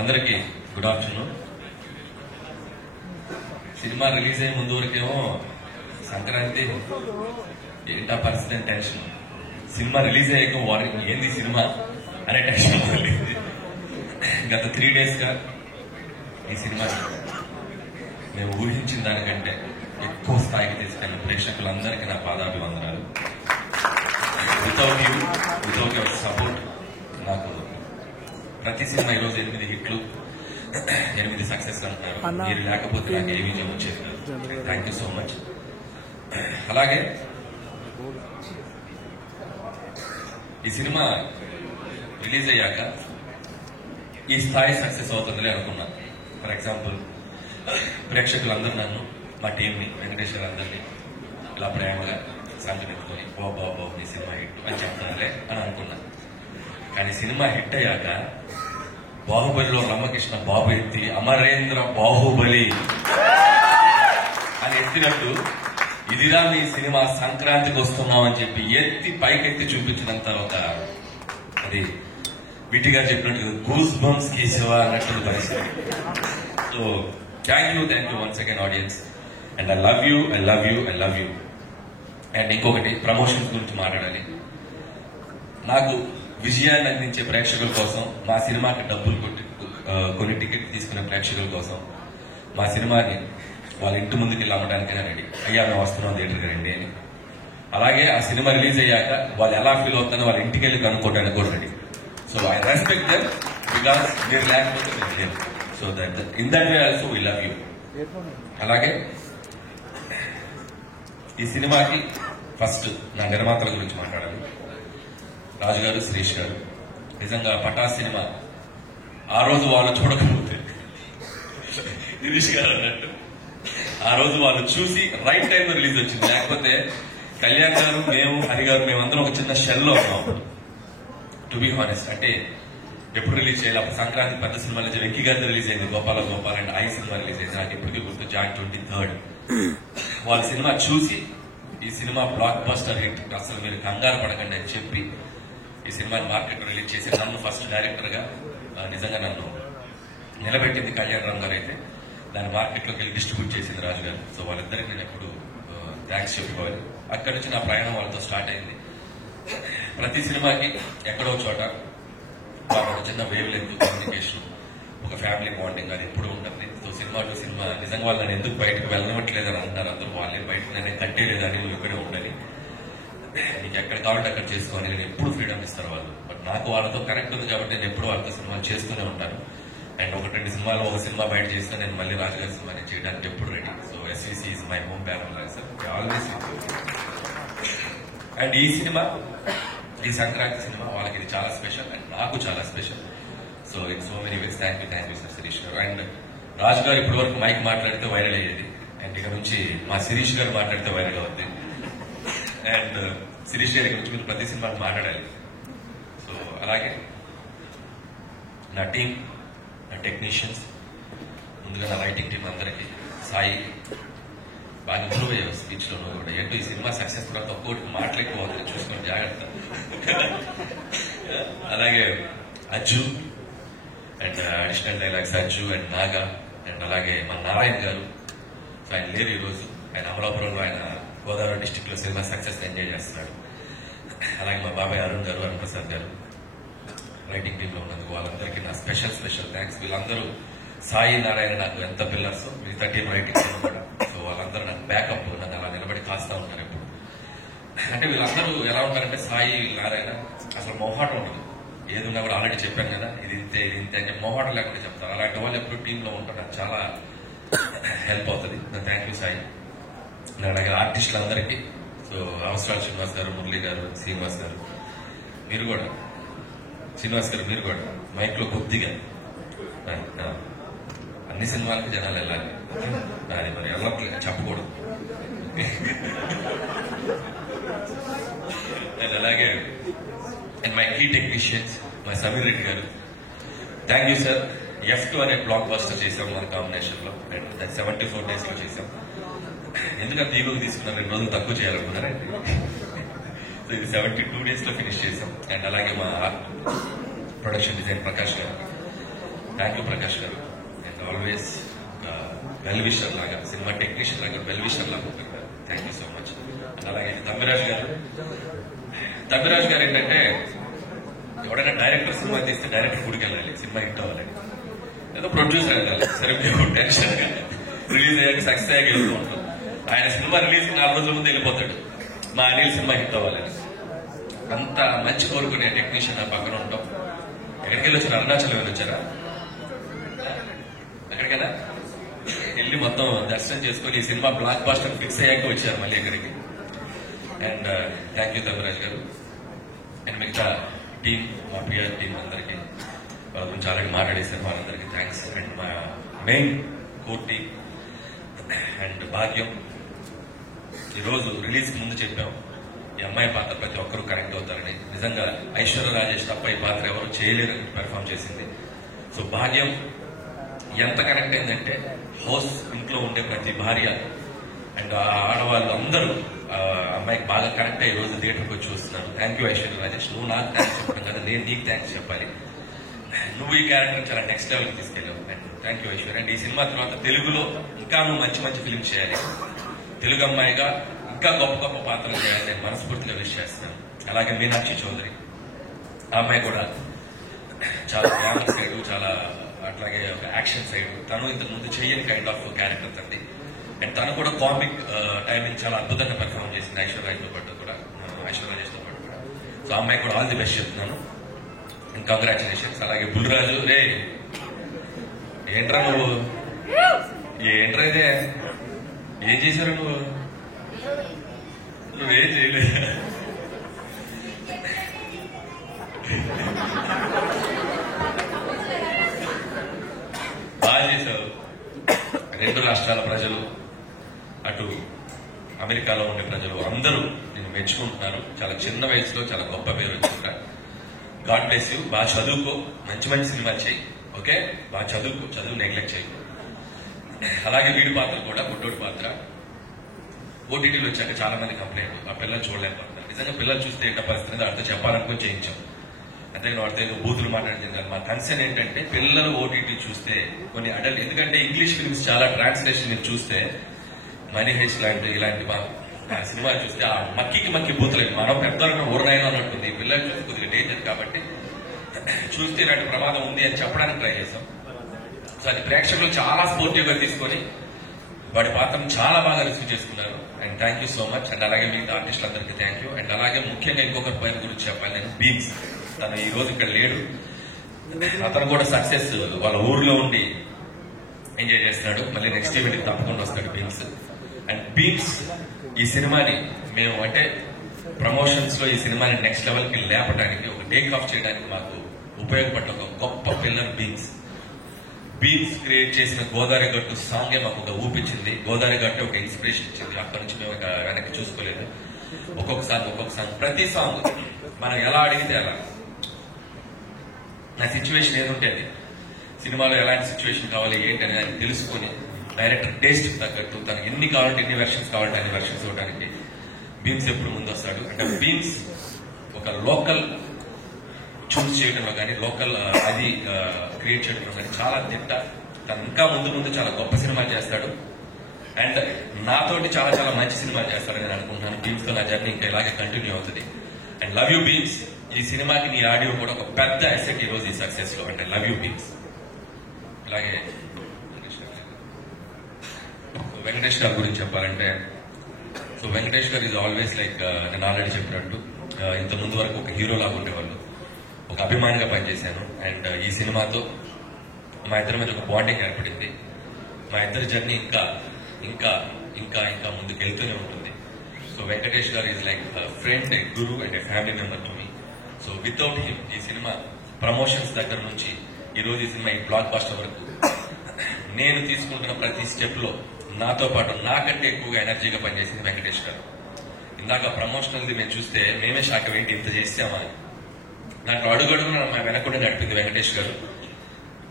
అందరికి good afternoon. Cinema release అయ్యే ముందు వరకేమో సంక్రాంతి ఏంటా పరిస్థితి టెన్షన్, సినిమా రిలీజ్ అయ్యాక వారికి ఏంది సినిమా అనే టెన్షన్ మొదలైంది. గత 3 days గా ఈ సినిమా మేము ఊహించిన దానికంటే ఎక్కువ స్థాయికి తీసుకెళ్ళిన ప్రేక్షకులందరికీ నా పాదాభివందనాలు. వితౌట్ యువర్ సపోర్ట్ నాకు ప్రతి సినిమా ఈరోజు 8 హిట్లు 8 సక్సెస్ అంటున్నారు. మీరు లేకపోతే నాకు ఏ విజయం వచ్చేది కాదు. Thank you so much. అలాగే ఈ సినిమా రిలీజ్ అయ్యాక ఈ స్థాయి సక్సెస్ అవుతుందిలే అనుకున్నా. ఫర్ ఎగ్జాంపుల్ ప్రేక్షకులందరూ నన్ను, మా టీంని, వెంకటేశ్వర అందరినీ ఇలా ప్రేమగా సంకనెత్తుకొని బాబు నీ సినిమా హిట్ అని చెప్తానులే అని అనుకున్నా. కానీ సినిమా హిట్ అయ్యాక బాహుబలిలో రామకృష్ణ బాబు ఎత్తి అమరేంద్ర బాహుబలి అని ఎత్తినట్టు ఇదిరా మీ సినిమా సంక్రాంతికి వస్తున్నామని చెప్పి ఎత్తి పైకెత్తి చూపించిన తర్వాత అది విటిగా చెప్పినట్టు గూస్ బంప్స్ గీసేవా అన్నట్టు పరిస్థితి. So thank you once again audience. And I love you. And ఇంకొకటి ప్రమోషన్స్ గురించి మాట్లాడాలి. నాకు విజయాన్ని అందించే ప్రేక్షకుల కోసం, మా సినిమాకి డబ్బులు కొన్ని టికెట్ తీసుకునే ప్రేక్షకుల కోసం మా సినిమాని వాళ్ళ ఇంటి ముందుకు వెళ్ళి అమ్మడానికైనా రెడీ. అయ్యా మేము వస్తున్నాం థియేటర్కి రండి అని. అలాగే ఆ సినిమా రిలీజ్ అయ్యాక వాళ్ళు ఎలా ఫీల్ అవుతారో వాళ్ళ ఇంటికి వెళ్ళి కనుక్కోవడానికి కూడా ready. So I respect them because మీరు లేకపోతే మేము లేము. So that in that way also we love you. అలాగే ఈ సినిమాకి ఫస్ట్ నా నిర్మాతల గురించి మాట్లాడాలి. రాజు గారు, శిరీష్ గారు. నిజంగా పటాస్ సినిమా ఆ రోజు వాళ్ళు చూడకపోతే, శిరీష్ గారు అన్నట్టు ఆ రోజు వాళ్ళు చూసి రైట్ టైంలో రిలీజ్ వచ్చింది. లేకపోతే కళ్యాణ్ గారు, మేము, హరి గారు, మేమందరం ఒక చిన్న షెల్లో ఉన్నాం. టు బి హానెస్ట్, అంటే ఎప్పుడు రిలీజ్ చేయాలి. అప్పుడు సంక్రాంతి పెద్ద సినిమాలు వెంకీ గారితో రిలీజ్ అయింది, Gopala and I cinema release అయింది. నాకు ఇప్పటికీ గుర్తు, జాన్ 23rd. వాళ్ళ సినిమా చూసి ఈ సినిమా బ్లాక్ బస్టర్ హిట్, అసలు మీరు కంగారు పడకండి అని చెప్పి ఈ సినిమాని మార్కెట్ లో రిలీజ్ చేసి నన్ను ఫస్ట్ డైరెక్టర్ గా నిజంగా నన్ను నిలబెట్టింది కళ్యాణ్ రామ్ గారు. అయితే దాన్ని మార్కెట్ లోకి వెళ్ళి డిస్ట్రిబ్యూట్ చేసింది రాజు గారు. సో వాళ్ళిద్దరికి నేను ఎప్పుడు థ్యాంక్స్ చెప్పుకోవాలి. అక్కడి నుంచి నా ప్రయాణం వాళ్ళతో స్టార్ట్ అయింది. ప్రతి సినిమాకి ఎక్కడో చోట వాళ్ళ చిన్న వేవ్ లెంత్ కమ్యూనికేషన్, ఒక ఫ్యామిలీ బాండింగ్ అది ఎప్పుడు ఉంటుంది. సో సినిమా టు సినిమా నిజంగా వాళ్ళు నన్ను ఎందుకు బయటకు వెళ్ళనివ్వట్లేదని అంటారు అందరూ. వాళ్ళే బయటకు నేనే కట్టేలేదని, నువ్వు ఇక్కడే ఉండాలి, నీకు ఎక్కడ కావాలంటే అక్కడ చేసుకోవాలి, నేను ఎప్పుడు ఫ్రీడమ్ ఇస్తారు వాళ్ళు. బట్ నాకు వాళ్ళతో కరెక్ట్ ఉంది కాబట్టి నేను ఎప్పుడు వాళ్ళతో సినిమాలు చేస్తూనే ఉంటాను. అండ్ 1-2 సినిమాలు, ఒక సినిమా బయట చేస్తే నేను మళ్ళీ రాజుగారి సినిమాని చేయడానికి ఎప్పుడు ready. So SVC is my home banner sir, always. And ఈ సినిమా, ఈ సంక్రాంతి సినిమా వాళ్ళకి ఇది చాలా స్పెషల్ అండ్ నాకు చాలా special. So in so many ways thank you sir Shirish garu. And రాజు గారు ఇప్పటి వరకు మైక్ మాట్లాడితే వైరల్ అయ్యేది, అండ్ ఇక నుంచి మా శిరీష్ గారు మాట్లాడితే వైరల్ అవుతుంది. అండ్ శిరీష్ గారి గురించి మీరు ప్రతి సినిమాకి మాట్లాడాలి. సో అలాగే నా టీం, నా టెక్నీషియన్స్, ముందుగా నా రైటింగ్ టీం అందరికీ, సాయి బాగా ఇంప్రూవ్ అయ్యావు స్పీచ్ లో కూడా. ఏంటో ఈ సినిమా సక్సెస్ తర్వాత ఒక్కోటి మాట్లాడకపోతుంది, చూసుకొని జాగ్రత్త. అలాగే Ajju and additional dialogues Ajju and Naga. And అలాగే మన నారాయణ గారు, ఆయన లేరు ఈరోజు, ఆయన అమలాపురంలో, ఆయన గోదావరి డిస్టిక్ లో సినిమా సక్సెస్ ఎంజాయ్ చేస్తున్నాడు. అలాగే మా బాబాయ్ అరుణ్ గారు, అరుణ్ ప్రసాద్ గారు రైటింగ్ టీమ్ లో ఉన్నందుకు వాళ్ళందరికీ నా స్పెషల్ థ్యాంక్స్. వీళ్ళందరూ సాయి, నారాయణ నాకు ఎంత పిల్లర్స్, మిగతా టీం రైటింగ్ టీమ్ కూడా. సో వాళ్ళందరూ నాకు బ్యాకప్, నన్ను అలా నిలబడి కాస్తా ఉంటారు ఎప్పుడు. అంటే వీళ్ళందరూ ఎలా ఉంటారంటే, సాయి, నారాయణ అసలు మొహాటం ఉండదు. ఏది ఉన్నా కూడా ఆల్రెడీ చెప్పాను కదా, ఇది ఇంతే అని మొహాటం లేకుండా చెప్తారు. అలాంటి వాళ్ళు ఎప్పుడు టీంలో ఉంటారు, నాకు చాలా హెల్ప్ అవుతుంది. Thank you Sai. అలాగే ఆర్టిస్టులందరికీ, సో అవసరాలు శ్రీనివాస్ గారు, మురళి గారు, శ్రీనివాస్ గారు, మీరు కూడా, శ్రీనివాస్ గారు మీరు కూడా మైక్ లో కొద్దిగా, అన్ని సినిమాలకి జనాలు వెళ్ళాలి, అది మరి ఎవరికి చెప్పకూడదు. అండ్ అలాగే and my key technicians, my Sameer Reddy garu, thank you sir. F2 అనే బ్లాక్ బస్టర్ చేసాం మన కాంబినేషన్ లో, అండ్ 74 days లో చేసాం. ఎందుకంటే ఈరోజు తీసుకున్నారు, 2 రోజులు తక్కువ చేయాలనుకున్నారండి. సో ఇది 72 days లో ఫినిష్ చేసాం. అండ్ అలాగే మా ప్రొడక్షన్ డిజైన్ ప్రకాష్ గారు, థ్యాంక్ యూ ప్రకాష్ గారు. అండ్ ఆల్వేస్ వెల్ విషర్ లాగా, సినిమా టెక్నీషియన్ లాగా వెల్ విషర్ లాగా ఉంటారు. Thank you so much. And అలాగే తమ్మిరాజ్ గారు. తమ్మిరాజ్ గారు ఏంటంటే ఎవడైనా డైరెక్టర్ సినిమా తీస్తే డైరెక్టర్ గుడికి వెళ్ళాలి, సినిమా హిట్ అవ్వాలని. ఏదో ప్రొడ్యూసర్ వెళ్ళాలి, సరే మేము టెన్షన్ రిలీజ్ అయ్యాక సక్సెస్ అయ్యాక వెళ్తూ ఉంటాం. ఆయన సినిమా రిలీజ్ 4 రోజుల ముందు వెళ్ళిపోతాడు, మా అనిల్ సినిమా హిట్ అవ్వాలని. అంత మంచి కోరుకునే టెక్నీషియన్ నా పక్కన ఉంటాం. ఎక్కడికి వెళ్ళి వచ్చారు? అరుణాచలం వెళ్ళి వచ్చారా? ఎక్కడికైనా వెళ్ళి మొత్తం దర్శనం చేసుకుని ఈ సినిమా బ్లాక్ బాస్టర్ ఫిక్స్ అయ్యాక వచ్చారు మళ్ళీ ఇక్కడికి. అండ్ థ్యాంక్ యూ తమ్మిరాజ్ గారు. అండ్ మిగతా టీం, మా పిఆర్ టీం అందరికీ, వాళ్ళ గురించి ఆల్రెడీ మాట్లాడేశారు, వాళ్ళందరికీ థ్యాంక్స్. అండ్ మా మెయిన్ కోర్ టీం అండ్ భాగ్యం. ఈరోజు రిలీజ్ ముందు చెప్పాం ఈ అమ్మాయి పాత్ర ప్రతి ఒక్కరూ కనెక్ట్ అవుతారని. నిజంగా ఐశ్వర్య రాజేష్ తప్ప ఈ పాత్ర ఎవరు చేయలేరని పెర్ఫామ్ చేసింది. సో భాగ్యం ఎంత కనెక్ట్ అయిందంటే హౌస్ ఇంట్లో ఉండే ప్రతి భార్య అండ్ ఆడవాళ్ళు అందరూ అమ్మాయికి బాగా కనెక్ట్ అయ్యి రోజు థియేటర్కి వచ్చి చూస్తున్నారు. Thank you Aishwarya Rajesh. నువ్వు నాకు థ్యాంక్స్ చెప్పడం కదా, నేను నీకు థ్యాంక్స్ చెప్పాలి. నువ్వు ఈ క్యారెక్టర్ చాలా నెక్స్ట్ లెవెల్కి తీసుకెళ్ళావు. And thank you Aishwarya. And ఈ సినిమా తర్వాత తెలుగులో ఇంకా నువ్వు మంచి మంచి ఫిల్మ్స్ చేయాలి, తెలుగు అమ్మాయిగా ఇంకా గొప్ప గొప్ప పాత్రలు చేయాలని నేను మనస్ఫూర్తిగా విష్ చేస్తున్నాను. అలాగే మీనాక్షి చౌదరి, ఆ అమ్మాయి కూడా చాలా గ్లామర్ సైడ్, చాలా అట్లాగే ఒక యాక్షన్ సైడ్, తను ఇంతకు ముందు చెయ్యని కైండ్ ఆఫ్ క్యారెక్టర్ తంది. అండ్ తను కూడా కామిక్ టైమింగ్ చాలా అద్భుతంగా పెర్ఫార్మ్ చేసింది ఐశ్వర్యతో పాటు కూడా, ఐశ్వర్య రాజేష్తో పాటు కూడా. సో ఆ అమ్మాయి కూడా ఆల్ ది బెస్ట్ చెప్తున్నాను. And congratulations. అలాగే బుల్రాజు, రే ఏంట్రా నువ్వు, ఏంట్రా ఇదే, ఏం చేశారు నువ్వేం చేయలేదు. బాగా చేశావు. 2 రాష్ట్రాల ప్రజలు, అటు అమెరికాలో ఉండే ప్రజలు అందరూ నేను మెచ్చుకుంటున్నారు. చాలా చిన్న వయసులో చాలా గొప్ప పేరు వచ్చిందా. God bless you. బాగా చదువుకో, మంచి మంచి సినిమాలు చేయి. ఓకే, బాగా చదువుకో, చదువు నెగ్లెక్ట్ చేయకు. అలాగే వీడి పాత్ర కూడా, బుడ్డోడి పాత్ర ఓటీటీలో వచ్చాక చాలా మంది కంప్లైంట్, ఆ పిల్లలు చూడలేకపోతున్నారు. నిజంగా పిల్లలు చూస్తే ఏంటో పరిస్థితి అర్థం చెప్పాలనుకుని చేయించాం. అంతేగాని వాడితే బూతులు మాట్లాడింది. మా కన్సర్న్ ఏంటంటే పిల్లలు ఓటీటీ చూస్తే కొన్ని అడల్ట్, ఎందుకంటే ఇంగ్లీష్ ఫిల్మ్స్ చాలా ట్రాన్స్లేషన్ మీరు చూస్తే మనీ హెయిస్ లాంటి ఇలాంటి సినిమా చూస్తే ఆ మక్కి బూతులు మనం పెద్దలకు ఊరనైనా అన్నట్టుంది. పిల్లలు చూస్తే కొద్దిగా డేంజర్ కాబట్టి చూస్తే ఇలాంటి ప్రమాదం ఉంది అని చెప్పడానికి ట్రై చేస్తాం. సో అది ప్రేక్షకులు చాలా స్పోర్టివ్ గా తీసుకొని వాడి పాత్రను చాలా బాగా రిసీవ్ చేసుకున్నారు. And thank you so much. And అలాగే మీ ఆర్టిస్టులందరికీ థ్యాంక్ యూ. అండ్ అలాగే ముఖ్యంగా ఇంకొకరి పైన గురించి చెప్పాలి నేను, బీమ్స్. తను ఈ రోజు ఇక్కడ లేడు, అతను కూడా సక్సెస్ వాళ్ళ ఊర్లో ఉండి ఎంజాయ్ చేస్తున్నాడు. మళ్ళీ నెక్స్ట్ ఈవెంట్ తప్పకుండా వస్తాడు బీమ్స్. అండ్ బీమ్స్ ఈ సినిమాని మేము అంటే ప్రమోషన్స్ లో ఈ సినిమాని నెక్స్ట్ లెవెల్ కి లేపడానికి, ఒక టేక్ ఆఫ్ చేయడానికి మాకు ఉపయోగపడ్డ ఒక గొప్ప పిల్లర్ బీమ్స్. బీమ్స్ క్రియేట్ చేసిన గోదావరి గట్టు సాంగే మాకు ఒక ఊపించింది. గోదావరి గట్టు ఒక ఇన్స్పిరేషన్ ఇచ్చింది. అక్కడి నుంచి మేము వెనక్కి చూసుకోలేదు. ఒక్కొక్క సాంగ్ ప్రతి సాంగ్ మనం ఎలా అడిగితే అలా, నా సిచ్యువేషన్ ఏదుంటే అది, సినిమాలో ఎలాంటి సిచ్యువేషన్ కావాలి ఏంటి అని దాన్ని తెలుసుకుని డైరెక్టర్ టేస్ట్ తగ్గట్టు తనకు ఎన్ని కావాలంటే ఎన్ని వెర్షన్స్ కావాలంటే అన్ని వెర్షన్స్ ఇవ్వడానికి బీమ్స్ ఎప్పుడు ముందు వస్తాడు. అంటే బీమ్స్ ఒక లోకల్ చూస్ చేయడంలో కానీ, లోకల్ అది క్రియేట్ చేయడంలో కానీ చాలా తిట్ట. తను ఇంకా ముందు చాలా గొప్ప సినిమాలు చేస్తాడు. అండ్ నాతోటి చాలా చాలా మంచి సినిమాలు చేస్తాడని నేను అనుకుంటున్నాను. బీమ్స్ తో నా జర్నీ ఇంకా ఇలాగే కంటిన్యూ అవుతుంది. And love you Bheems. ఈ సినిమాకి నీ ఆడియో కూడా ఒక పెద్ద అసెట్ ఈ రోజు ఈ సక్సెస్ లో. అంటే లవ్ యూ బీమ్స్. అలాగే వెంకటేష్ గారి గురించి చెప్పాలంటే, సో వెంకటేష్ గారు ఈజ్ ఆల్వేస్ లైక్ నేను ఆల్రెడీ చెప్పినట్టు ఇంత ముందు వరకు ఒక హీరో లాగా ఉండేవాళ్ళు, ఒక అభిమానిగా పనిచేశాను. అండ్ ఈ సినిమాతో మా ఇద్దరి మధ్య ఒక బాండింగ్ ఏర్పడింది. మా ఇద్దరి జర్నీ ఇంకా ఇంకా ఇంకా ఇంకా ముందుకు వెళ్తూనే ఉంటుంది. సో వెంకటేష్ గారు is like friend, A Guru and A family member to me. So without him ఈ సినిమా ప్రమోషన్స్ దగ్గర నుంచి ఈ రోజు ఈ సినిమా ఈ బ్లాక్ బాస్టర్ వరకు నేను తీసుకుంటున్న ప్రతి స్టెప్ లో నాతో పాటు నాకంటే ఎక్కువగా ఎనర్జీగా పనిచేసింది వెంకటేష్ గారు. ఇందాక ప్రమోషనల్ది మేము చూస్తే మేమే షాక్ ఏంటి ఇంత చేసామని. నాకు అడుగడుగున వెనకుండా నడిపింది వెంకటేష్ గారు.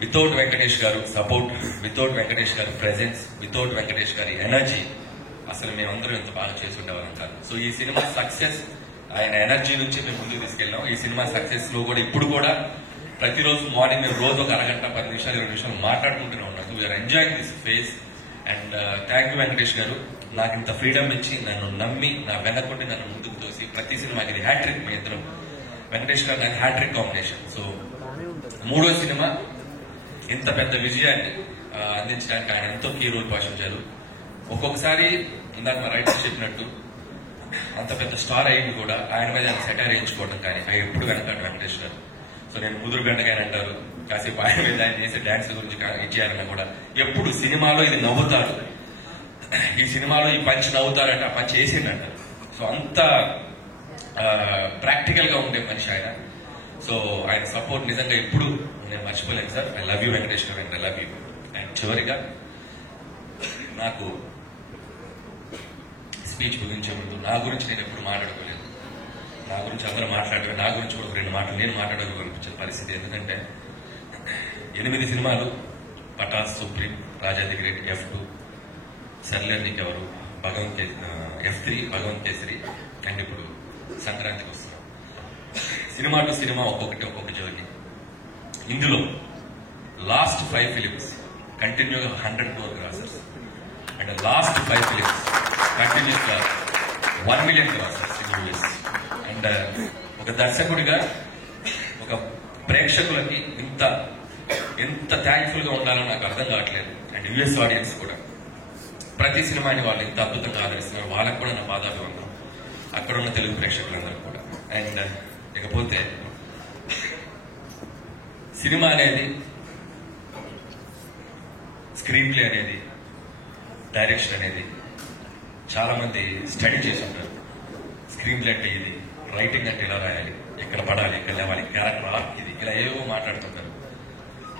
వితౌట్ వెంకటేష్ గారు సపోర్ట్, వితౌట్ వెంకటేష్ గారి ప్రెజెన్స్, వితౌట్ వెంకటేష్ గారి ఎనర్జీ అసలు మేమందరం ఇంత బాగా చేసి ఉండేవాళ్ళం కాదు. సో ఈ సినిమా సక్సెస్ ఆయన ఎనర్జీ నుంచి మేము ముందుకు తీసుకెళ్ళాం. ఈ సినిమా సక్సెస్ లో కూడా ఇప్పుడు కూడా ప్రతిరోజు మార్నింగ్ మేము రోజు ఒక అరగంట 10 నిమిషాలు 20 నిమిషాలు మాట్లాడుకుంటూనే ఉన్నాం. We are enjoying this phase. And thank you Venkatesh garu, నాకు ఇంత ఫ్రీడమ్ ఇచ్చి నన్ను నమ్మి నా వెనకుండి నన్ను ముందుకు తోసి ప్రతి సినిమాకి ఇది హ్యాట్రిక్. మీ ఇద్దరం వెంకటేష్ గారు నాకు హ్యాట్రిక్ కాంబినేషన్. సో 3వ సినిమా ఇంత పెద్ద విజయాన్ని అందించడానికి ఆయన ఎంతో కీ రోల్ పోషించారు. ఒక్కొక్కసారి ఇందాక మా రైటర్ చెప్పినట్టు అంత పెద్ద స్టార్ అయింది కూడా ఆయన మీద ఆయన సెటైర్ వేయించుకోవడం కానీ ఆయన ఎప్పుడు వెనకాడు వెంకటేష్ గారు. సో నేను ముదురు బెండకాయని అంటారు, కాసేపు ఆయన మీద ఆయన చేసే డాన్స్ గురించి ఇచ్చేయాలన్నా కూడా ఎప్పుడు సినిమాలో ఇది నవ్వుతాడు, ఈ సినిమాలో ఈ పంచ్ నవ్వుతారంటే ఆ పంచ్ వేసిందంటారు. సో అంత ప్రాక్టికల్ గా ఉండే మనిషి ఆయన. సో ఆయన సపోర్ట్ నిజంగా ఎప్పుడు నేను మర్చిపోలేను sir. I love you Venkatesh గారు, ఐ లవ్ యూ. అండ్ చివరిగా నాకు స్పీచ్ ముగించే ముందు నా గురించి నేను ఎప్పుడు మాట్లాడుకోలేదు. నా గురించి అందరూ మాట్లాడారు, నా గురించి కూడా 2 మాటలు నేను మాట్లాడగలిపించిన పరిస్థితి. ఎందుకంటే 8 సినిమాలు, Pataas, Supreme, Raja the great, F2, Sarileru Neekevvaru, F3, Bhagavanth Kesari, and ఇప్పుడు సంక్రాంతికి వస్తున్నాం. సినిమా టు సినిమా ఒక్కొక్క జర్నీ. ఇందులో లాస్ట్ 5 ఫిలిమ్స్ కంటిన్యూగా 100 crore grossers, and last 5 films కంటిన్యూస్గా 1 million grossers in US. And ఒక దర్శకుడిగా ఒక ప్రేక్షకులకి ఎంత థ్యాంక్ఫుల్ గా ఉండాలో నాకు అర్థం కావట్లేదు. అండ్ యూఎస్ ఆడియన్స్ కూడా ప్రతి సినిమాని వాళ్ళు ఎంత అద్భుతంగా ఆదరిస్తున్నారు. వాళ్ళకు కూడా నా బాధాభివందనం, అక్కడ ఉన్న తెలుగు ప్రేక్షకులందరూ కూడా. అండ్ ఇకపోతే సినిమా అనేది, స్క్రీన్ ప్లే అనేది, డైరెక్షన్ అనేది చాలా మంది స్టడీ చేసి ఉంటారు. స్క్రీన్ ప్లే అంటే ఇది, రైటింగ్ అంటే ఇలా రాయాలి, ఎక్కడ పడాలి, ఇక్కడ లేవాలి, క్యారెక్టర్ ఆర్క్ ఇది, ఇలా ఏవో మాట్లాడుతుంటారు.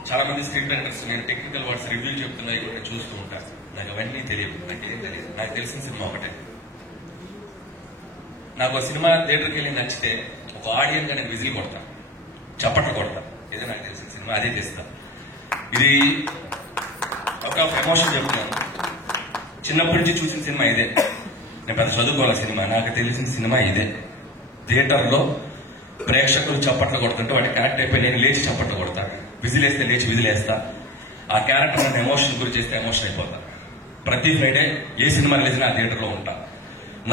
చాలా మంది స్క్రీన్ రైటర్స్ నేను టెక్నికల్ వర్డ్స్ రివ్యూ చెప్తున్నాయి కూడా నేను చూస్తూ ఉంటాను. నాకు అవన్నీ తెలియదు, నాకేం తెలియదు. నాకు తెలిసిన సినిమా ఒకటే. నాకు సినిమా థియేటర్కి వెళ్ళి నచ్చితే ఒక ఆడియన్స్ గా నేను విజిల్ కొడతా, చప్పట్లు కొడతా. ఇదే నాకు తెలిసిన సినిమా, అదే చేస్తా. ఇది ఒక ఎమోషన్ చెప్తున్నాను. చిన్నప్పటి నుంచి చూసిన సినిమా ఇదే. నేను పెద్ద చదువుకోవాలి సినిమా, నాకు తెలిసిన సినిమా ఇదే. థియేటర్లో ప్రేక్షకులు చప్పట్లు కొడుతుంటే వాటి కనెక్ట్ అయిపోయి నేను లేచి చప్పట్లు కొడతా, విజిల్ వేస్తే లేచి విజిల్ వేస్తా. ఆ క్యారెక్టర్ నన్ను ఎమోషన్ గురి చేస్తే ఎమోషన్ అయిపోతా. ప్రతి ఫ్రైడే ఏ సినిమా రిలీజ్ ఆ థియేటర్లో ఉంటా.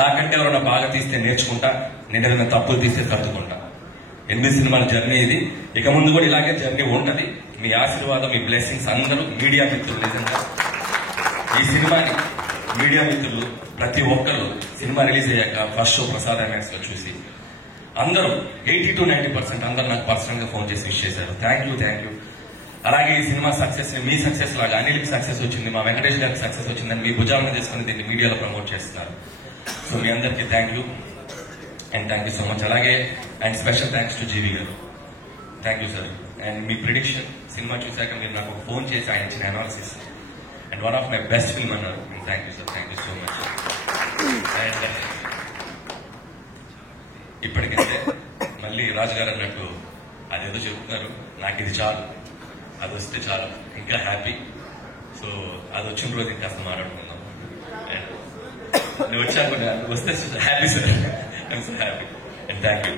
నాకంటే ఎవరైనా బాగా తీస్తే నేర్చుకుంటా, నేను ఏదైనా తప్పులు తీస్తే సర్దుకుంటా. 8 సినిమాల జర్నీ ఇది. ఇక ముందు కూడా ఇలాగే జర్నీ ఉంటది. మీ ఆశీర్వాదం, మీ బ్లెస్సింగ్స్ అందరూ మీడియా మిత్రులు, నిజంగా ఈ సినిమాని మీడియా మిత్రులు ప్రతి ఒక్కరు సినిమా రిలీజ్ అయ్యాక ఫస్ట్ షో ప్రసాద్ IMAX లో చూసి అందరూ 80 to 90% అందరూ నాకు పర్సనల్ గా ఫోన్ చేసి విష్ చేశారు. Thank you. అలాగే ఈ సినిమా సక్సెస్ ని, మీ సక్సెస్ లాగా అనిల్కి సక్సెస్ వచ్చింది, మా వెంకటేష్ గారికి సక్సెస్ వచ్చిందని మీ భుజాలను తీసుకుని దీన్ని మీడియాలో ప్రమోట్ చేస్తున్నారు. సో మీ అందరికీ thank you and thank you so much. అలాగే and special thanks to GV గారు. Thank you sir. అండ్ మీ ప్రిడిక్షన్ సినిమా చూశాక మీరు నాకు ఫోన్ చేసి ఆయన ఇచ్చిన analysis and one of my best film అన్నారు. Thank you sir, thank you so much. And ఇప్పటికైతే మళ్ళీ రాజు గారు అన్నట్టు అదేదో చెప్తున్నారు, నాకు ఇది చాలు, అది వస్తే చాలు, ఇంకా హ్యాపీ. సో అది వచ్చిన రోజు ఇంకా అసలు మాట్లాడుకుందాం. నువ్వు వచ్చాక వస్తే happy sir, I'm so happy. And thank you.